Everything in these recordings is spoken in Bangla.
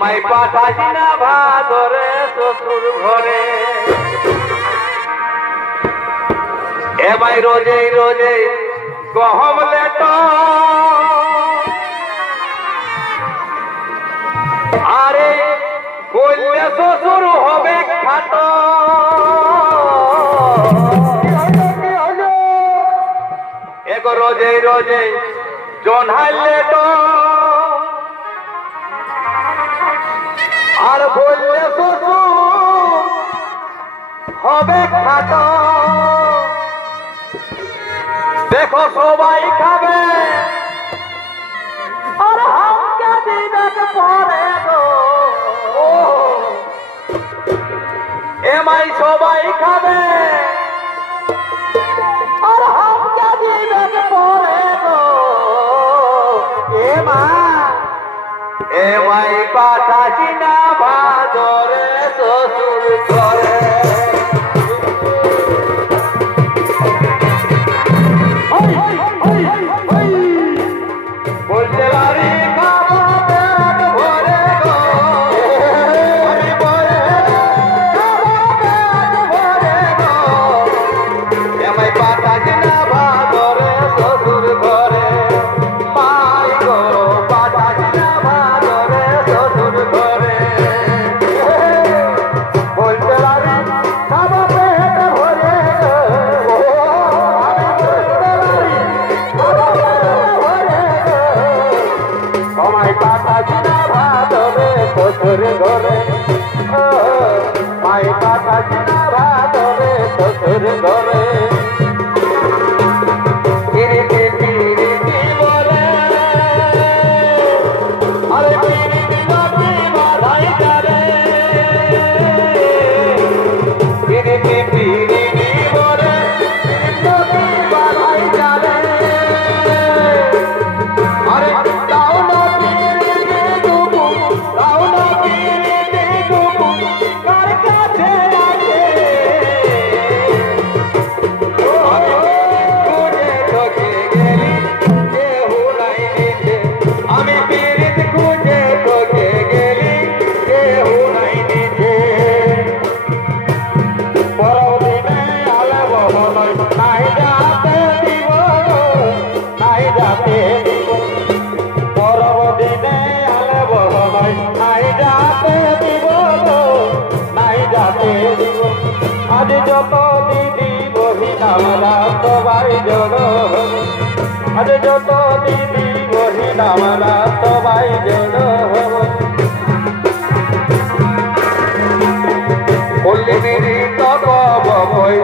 এমাই পাঠাসি না ভাদরে শ্বশুর ঘরে। এমাই রোজে রোজে গহম লেট আরে কইলে শ্বশুর হবে খাট এগো রোজে রোজে জনহাই লেট আর বললে শুধু হবে খাট দেখো সবাই খাবে। আর এমাই সবাই খাবে। আমরা সবাই জনহরি আরে যত দিদি মহিলা আমরা সবাই জনহরি পল্লী মিলিত নবময়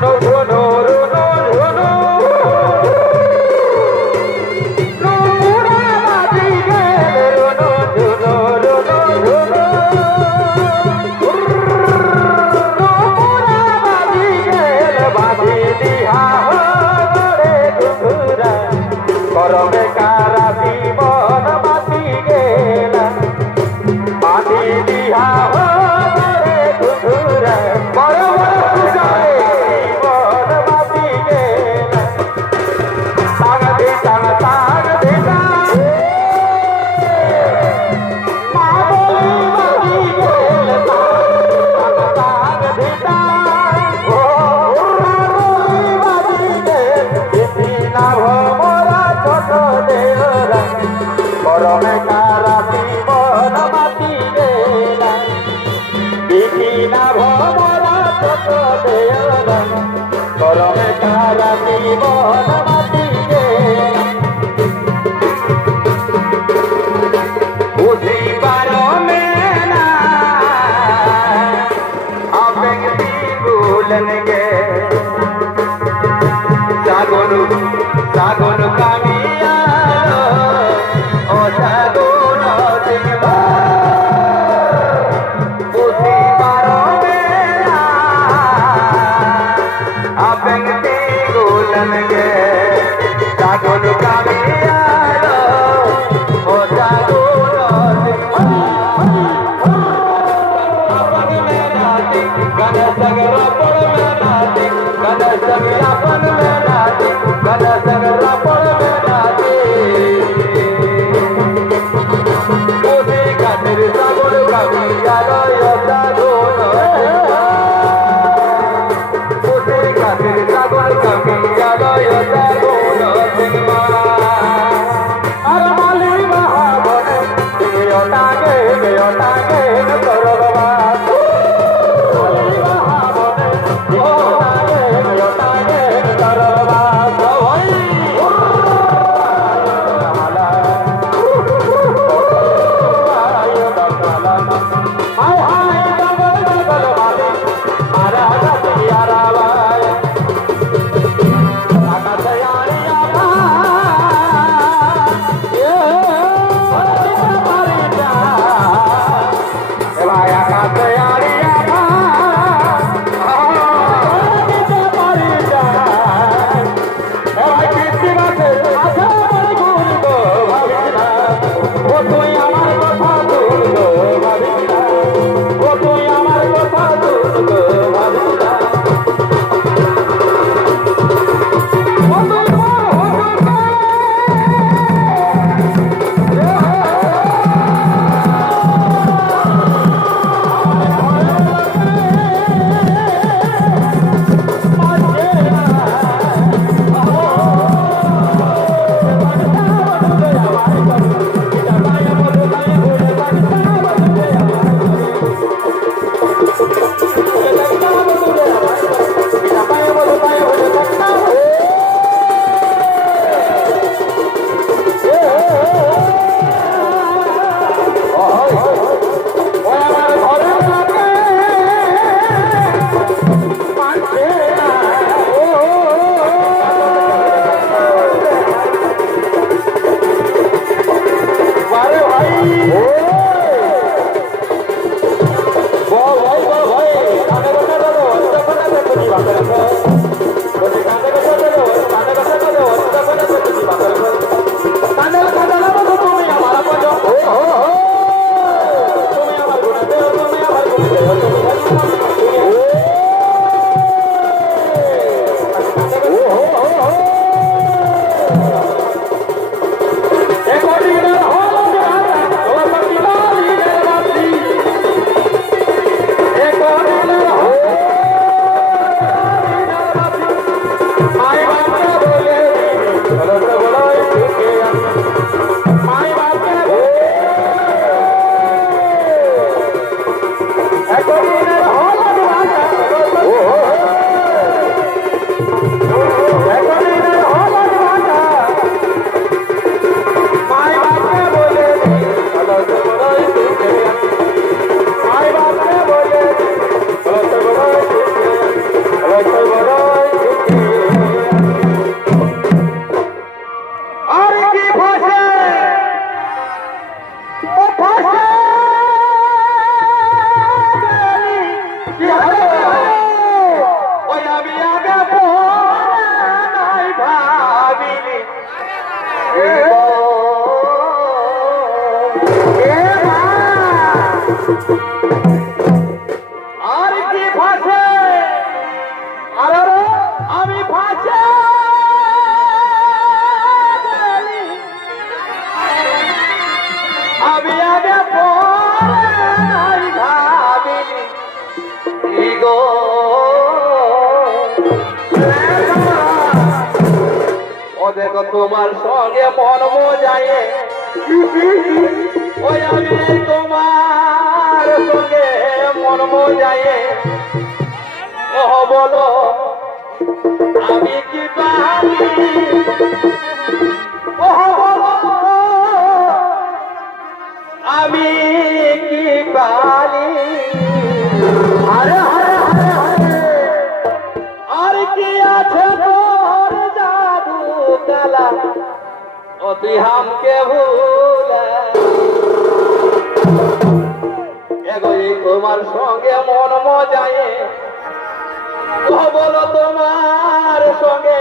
નો ભોનો Yeah. তোমার সঙ্গে মর্ম যাই। ওই আমি তোমার সঙ্গে মর্ম যাই। বলো আমি কি আমি নবী হামকে ভুলে এগোই তোমার সঙ্গে মন মজায় বলো তোমার সঙ্গে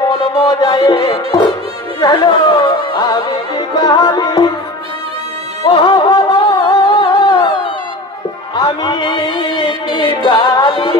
মন মজায় হ্যালো আমি কি পাহাড়ি ও বলো আমি কি পাহাড়ি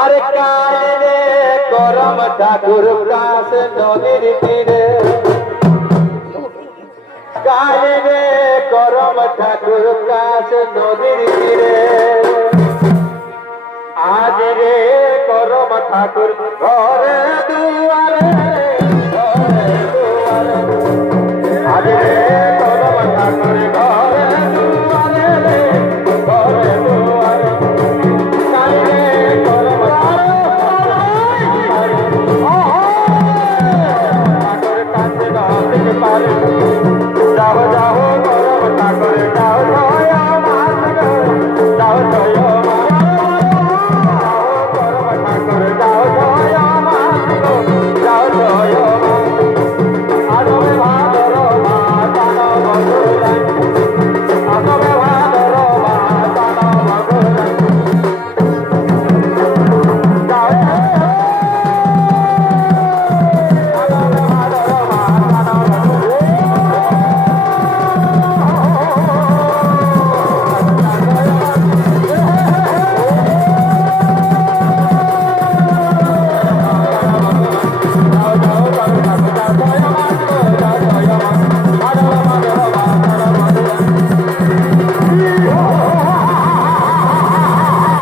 আর কারণে করম ঠাকুর দাস নদীর তীরে। কারণে করম ঠাকুর দাস নদীর তীরে। আজ রে করম ঠাকুর ঘরে দুয়ারে